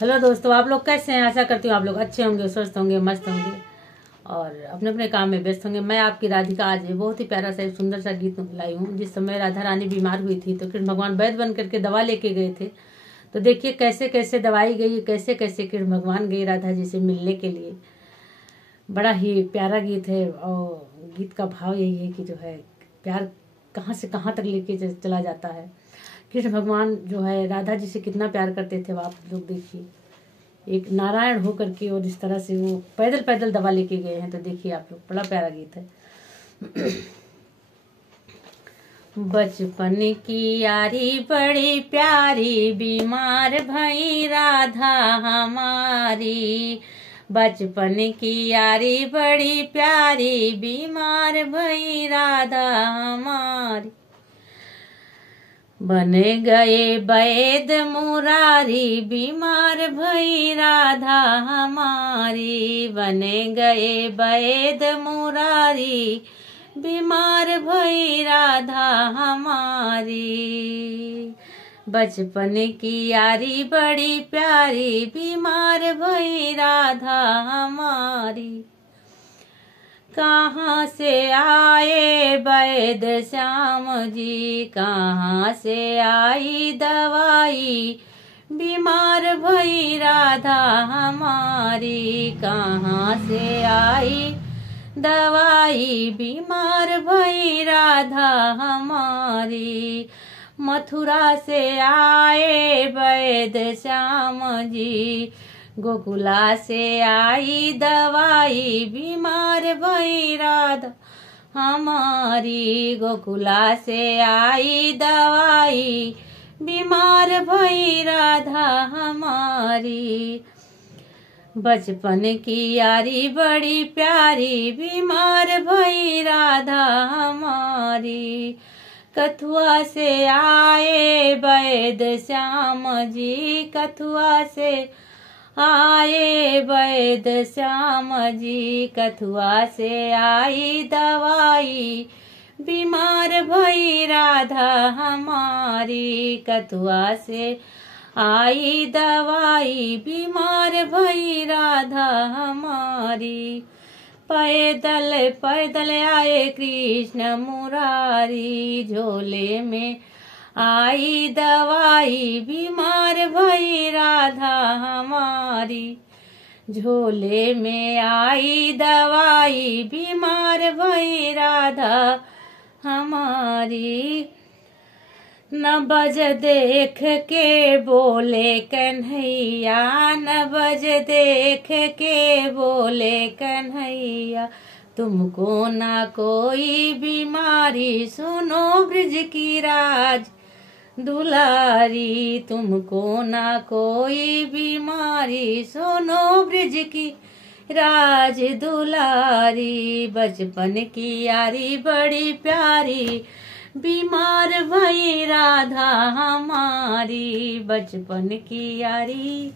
Hello दोस्तों, आप लोग कैसे हैं? आशा करती हूँ आप लोग अच्छे होंगे, स्वस्थ होंगे, मस्त होंगे और अपने अपने काम में व्यस्त होंगे। मैं आपकी राधिका आज बहुत ही प्यारा सा सुंदर सा गीत लाई हूँ। जिस समय राधा रानी बीमार हुई थी तो कृष्ण भगवान वैद्य बन करके दवा लेके गए थे। तो देखिए कैसे कैसे दवाई गई, कैसे कैसे कृष्ण भगवान गए राधा जी से मिलने के लिए। बड़ा ही प्यारा गीत है और गीत का भाव यही है कि जो है प्यार कहाँ से कहाँ तक लेके चला जाता है। कृष्ण भगवान जो है राधा जी से कितना प्यार करते थे, आप लोग देखिए। एक नारायण होकर के और इस तरह से वो पैदल पैदल दवा लेके गए हैं। तो देखिए आप लोग, बड़ा प्यारा गीत है। बचपन की यारी बड़ी प्यारी, बीमार भई राधा हमारी। बचपन की यारी बड़ी प्यारी, बीमार भई राधा हमारी। बने गए वैद मुरारी, बीमार भई राधा हमारी। बने गए वैद मुरारी, बीमार भई राधा हमारी। बचपन की यारी बड़ी प्यारी, बीमार भई राधा हमारी। कहाँ से आए वैद्य श्याम जी, कहाँ से आई दवाई, बीमार भई राधा हमारी। कहाँ से आई दवाई, बीमार भई राधा हमारी। मथुरा से आए वैद्य श्याम जी, गोकुला से आई दवाई, बीमार भई राधा हमारी। गोकुला से आई दवाई, बीमार भई राधा हमारी। बचपन की यारी बड़ी प्यारी, बीमार भई राधा हमारी। कथुआ से आए वैद्य श्याम जी, कथुआ से आए वैद्य श्याम जी। कथुआ से आई दवाई, बीमार भई राधा हमारी। कथुआ से आई दवाई, बीमार भई राधा हमारी। पैदल पैदल आए कृष्ण मुरारी, झोले में आई दवाई, बीमार भई राधा हमारी। झोले में आई दवाई, बीमार भई राधा हमारी। न बज देख के बोले कन्हैया, न बज देख के बोले कन्हैया। तुमको ना कोई बीमारी, सुनो ब्रिज की राज दुलारी। तुमको ना कोई बीमारी, सुनो ब्रिज की राज दुलारी। बचपन की यारी बड़ी प्यारी, बीमार भई राधा हमारी। बचपन की यारी।